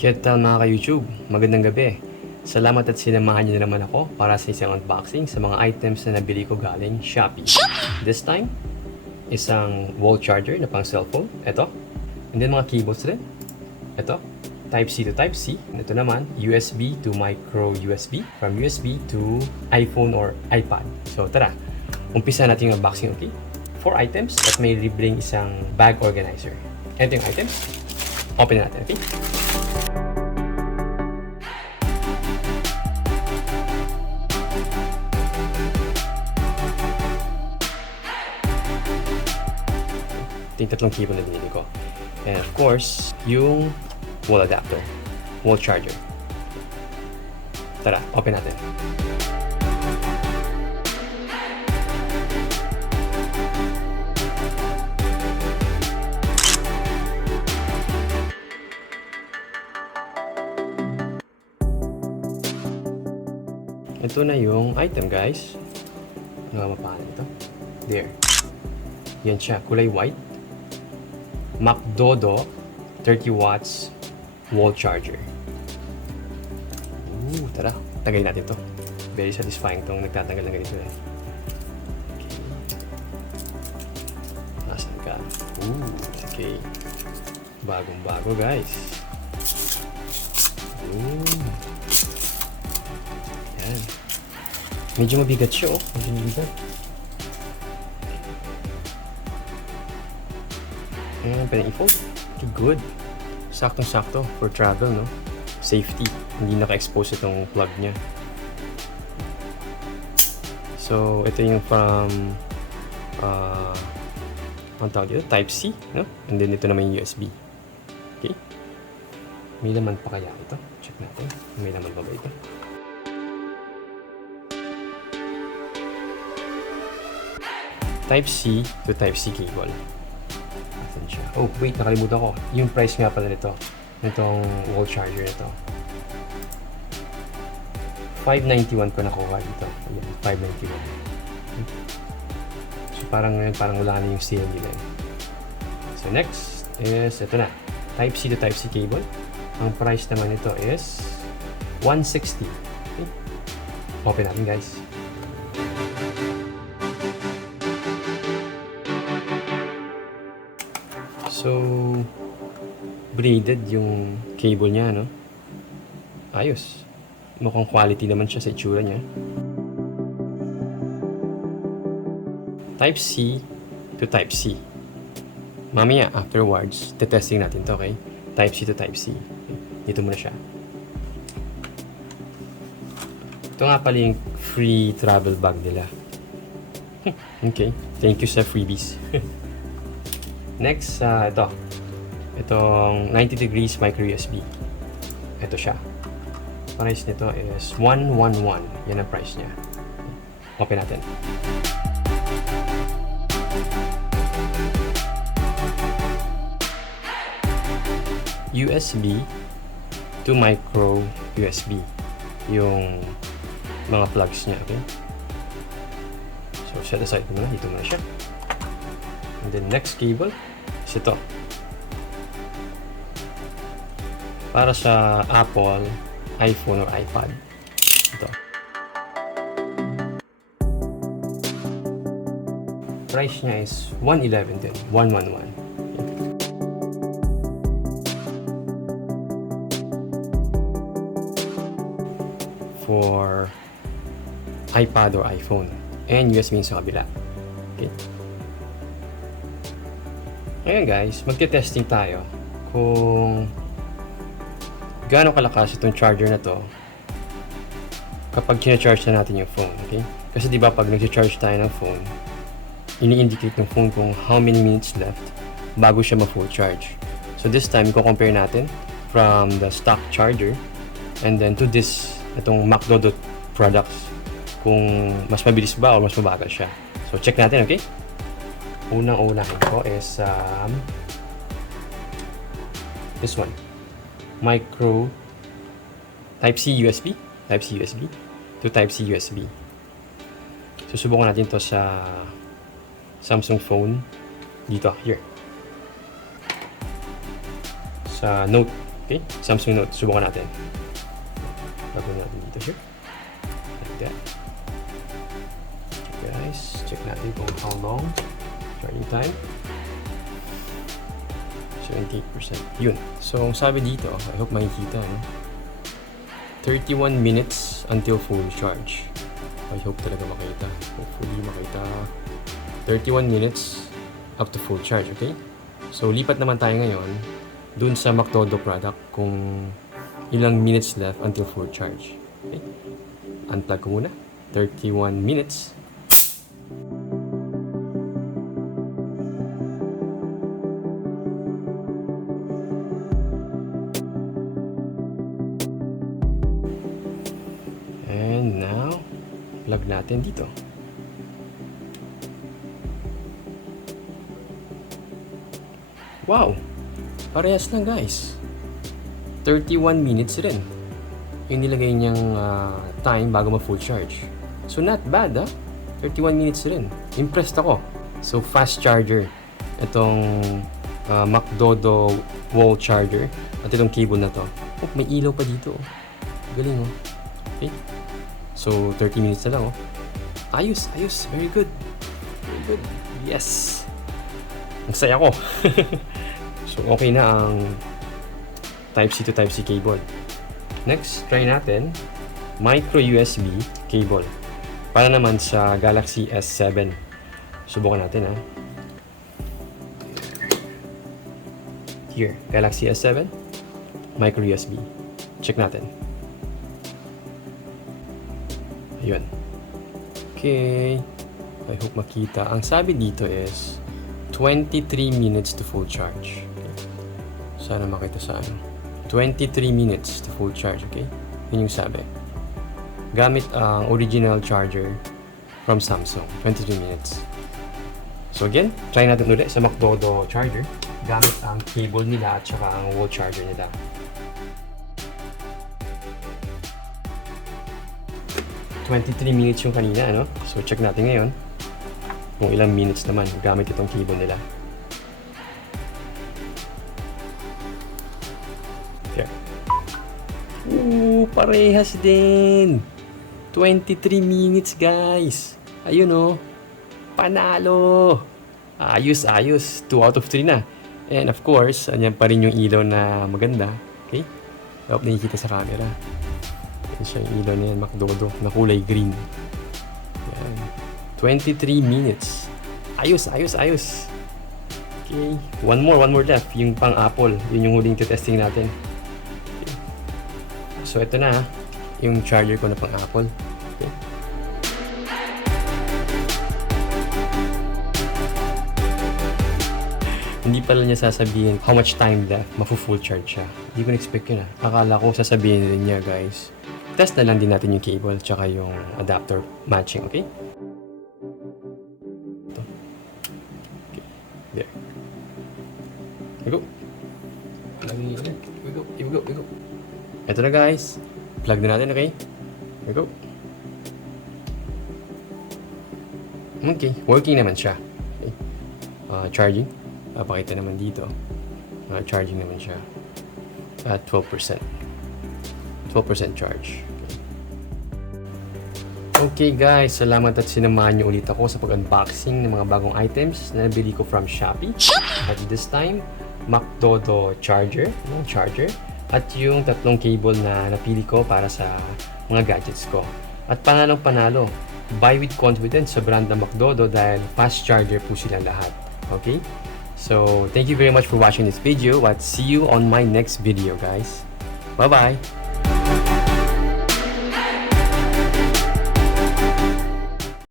Kaya mga ka-YouTube, magandang gabi. Salamat at sinamahan niyo na naman ako para sa isang unboxing sa mga items na nabili ko galing Shopee. This time, isang wall charger na pang cellphone. Ito. And then mga keyboards rin. Ito. Type-C to Type-C. Ito naman, USB to micro USB. From USB to iPhone or iPad. So tara, umpisa natin yung unboxing, okay? 4 items at may libreng isang bag organizer. Ito yung items. Open natin, okay? Yung tatlong cable na binili ko. And of course, yung wall adapter, wall charger. Tara, open natin. Ito na yung item, guys. Ano nga mapahan ito? There. Yan siya, kulay white. MacDodo 30 watts wall charger. Tara, tagay natin to. Very satisfying tong nagtatanggal ng ganito eh. Okay. Nasaan ka? Okay. Bagong bago, guys. Yan. Medyo mabigat siya, oh. Medyo mabigat. Ayan, pwedeng i-fold. Okay, good. Saktong-sakto for travel, no? Safety. Hindi naka-expose itong plug niya. So, ito yung from ang tawag dito, Type-C, no? And then ito naman yung USB. Okay? May laman pa kaya ito? Check natin. May laman pa ba ito? Type-C to Type-C cable. Oh, wait, nakalimutan ko. Yung price nga pala nito. Nitong wall charger nito. $591 ko nakuha dito. Ayan, $591. So, parang wala na yung sale nila. So, next is, ito na. Type-C to Type-C cable. Ang price naman nito is $160. Okay. Open natin, guys. So, braided yung cable niya, no? Ayos. Mukhang quality naman siya sa itsura niya. Type-C to Type-C. Mamaya, afterwards, testing natin to, okay? Type-C to Type-C. Okay. Dito muna siya. Ito nga pala yung free travel bag nila. Okay. Thank you sa freebies. Next, ito. Itong 90 degrees micro USB. Ito siya. Price nito is $111. Yan ang price niya. Open natin. USB to micro USB. Yung mga plugs niya, okay? So, set aside ko muna. Dito muna siya. And then next cable is ito. Para sa Apple, iPhone or iPad. Ito. Price niya is $111 din. $111. For iPad or iPhone. And USB sa kabila. Okay. Ngayon guys, magte-testing tayo kung gaano kalakas itong charger na to kapag kina-charge na natin yung phone, okay? Kasi di ba pag nag-charge tayo ng phone, ini-indicate ng phone kung how many minutes left bago siya ma-full charge. So this time, i-compare natin from the stock charger and then to this, itong MacDodo products, kung mas mabilis ba o mas mabagal siya. So check natin, okay? Unang-unahin ko is this one. Micro Type-C USB. Type-C USB to Type-C USB. Susubukan natin to sa Samsung phone dito, here. Sa Note Okay? Samsung Note. Subukan natin. Lagyan natin dito siya. Like that. Okay, guys, check natin kung how long charging time. 78%. Yun. So, ang sabi dito, I hope makikita, 31 minutes until full charge. I hope talaga makita. Hopefully makita. 31 minutes up to full charge, okay? So, lipat naman tayo ngayon dun sa McDodo product kung ilang minutes left until full charge. Okay? Unplug ko muna. 31 minutes. And now, plug natin dito. Wow! Parehas lang guys. 31 minutes rin yung nilagay niyang time bago ma-full charge. So not bad 31 minutes rin. Impressed ako. So fast charger. Itong McDodo wall charger. At itong cable na to. Oh, may ilaw pa dito. Galing Okay. So 30 minutes na lang Ayos. Very good. Very good. Yes! Ang saya ko. So, okay na ang Type-C to Type-C cable. Next, try natin micro USB cable. Para naman sa Galaxy S7. Subukan natin Here, Galaxy S7 micro USB. Check natin. Ayun. Okay. I hope makita. Ang sabi dito is 23 minutes to full charge. Sana makita sa 23 minutes to full charge, okay? Yun yung sabi. Gamit ang original charger from Samsung. 23 minutes. So again, try natin ulit sa McDodo charger. Gamit ang cable nila at saka ang wall charger nila. (23 minutes yung kanina, So check natin ngayon kung ilang minutes naman gamit itong cable nila. Parehas din. 23 minutes, guys. Ayun, panalo. Ayos. 2 out of 3 na. And of course, anyan pa rin yung ilaw na maganda. Okay? I hope nakikita sa camera. Ito siya yung ilaw na yan, McDodo, na kulay green. Yan. 23 minutes. Ayos. Okay. One more left. Yung pang Apple. Yun yung huling testing natin. So, ito na yung charger ko na pang Apple. Okay. Hindi pala niya sasabihin how much time left mafu-full charge siya. Hindi ko na-expect yun Akala ko sasabihin din niya, guys. Test na lang din natin yung cable tsaka yung adapter matching, okay? Ito. Okay. There. Here we go. Here we go. Ito na guys, plug na natin, okay? Here we go. Okay, working naman siya. Okay. Charging, papakita naman dito. Charging naman siya at 12%. 12% charge. Okay guys, salamat at sinamahan niyo ulit ako sa pag-unboxing ng mga bagong items na nabili ko from Shopee. At this time, McDodo charger, at yung tatlong cable na napili ko para sa mga gadgets ko. At panalo, buy with confidence sa brand ng McDodo dahil fast charger po silang lahat. Okay? So, thank you very much for watching this video at see you on my next video, guys. Bye-bye!